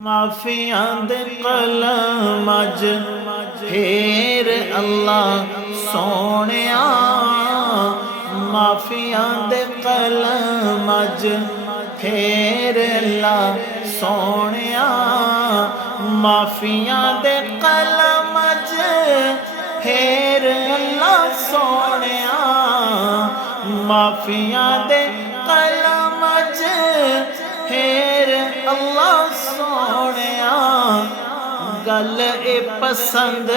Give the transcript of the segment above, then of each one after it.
معافیاں دے قلم اج پھر اللہ سونیا، معافیاں دے قلم اج پھر اللہ سونیا، معافیاں دے قلم اج پھر اللہ سونیا، معافیاں دے قلم اج پھر اللہ سونیا، گل اے پسند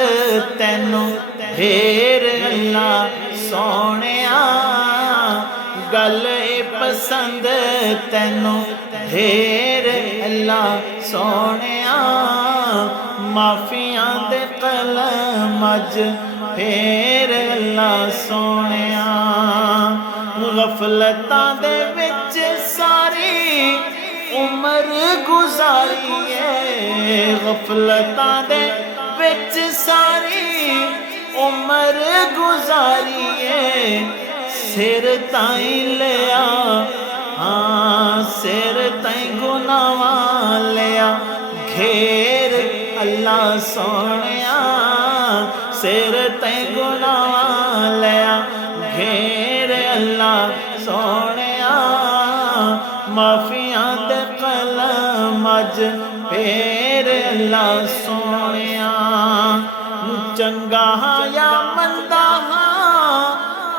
تینوں پھر اللہ سونیا، گل اے پسند تینوں پھر اللہ سونیا، معافیاں دے قلم اج پھر اللہ سونیا، غفلتاں دے وچ ساری عمر گزاری ہے، غفلتاں دے وچ ساری عمر گزاری ہے، سر تائیں لیا ہاں سر تائیں گناواں لیا گھیر اللہ سونیا، سر تائیں گناواں لیا گھیر اللہ سونیا، معافیاں دے قلم اج پھر اللہ سونیا، چنگا ہاں یا مندا ہاں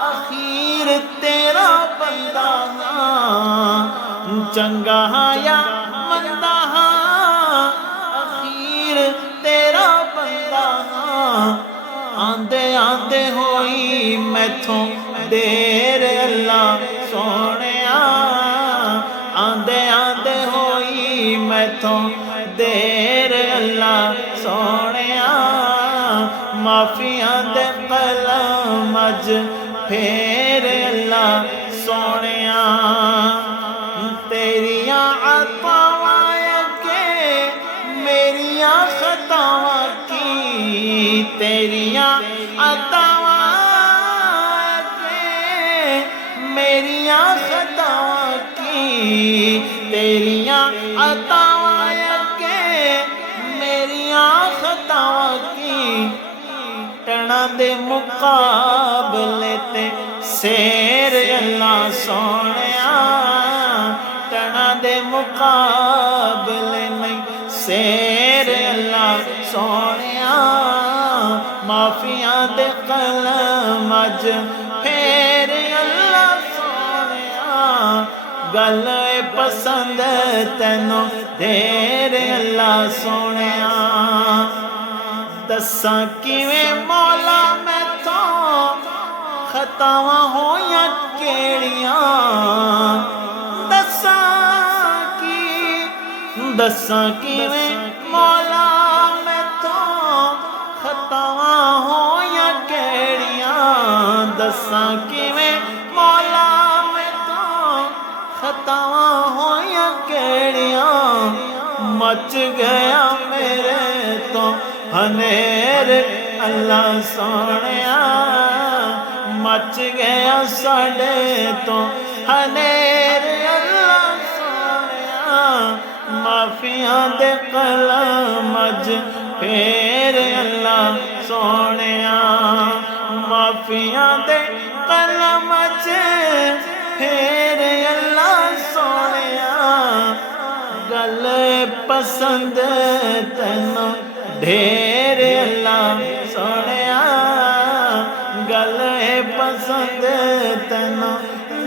اخیر تیرا بندہ ہاں، چنگا ہاں یا مندا ہاں اخیر تیرا بندہ ہاں، آندے آندے ہوئی میتھوں دیر اللہ سونیا، آندے آندے ہوئی میتھوں دیر اللہ سونیا، معافیاں دے قلم اج پھر اللہ سونیا، تیریاں عطاواں اگے میریاں خطاواں کی، تیریاں عطاواں اگے میریاں خطاواں کی، تیریاں عطاواں اگے میریاں خطاواں کی، ٹنا دے مقابلے تے سیر اللہ سونیا، ٹنا دے مقابلے نہیں سیر اللہ سونیا، معافیاں دے قلم اج پھر اللہ سونیا، گل اے پسند تینوں دیر اللہ سونیا، دساں کیویں مولا میں تو خطاواں ہویاں کیڑیاں، دساں کیویں مولا میں تو خطاواں ہویاں کیڑیاں، دساں کیویں مولا میں تو خطاواں ہویاں کیڑیاں، مچ گیا میرے تو ہنیر اللہ سونیا، مچ گیا ساڈے تو ہنیر اللہ سونیا، معافیاں دے قلم اج پھر اللہ سونیا، معافیاں دے قلم اج پھر اللہ سونیا، گل پسند تینوں ڈھیر اللہ سونیا، گل پسند تینوں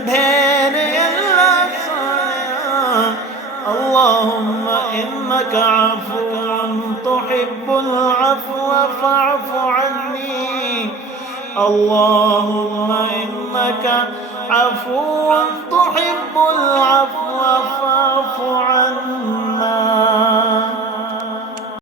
ڈھیر اللہ سونیا، اللہم انک عفو تحب العفو فاعف عنی، اللہم انک عفو تحب العفو فاعف عنی،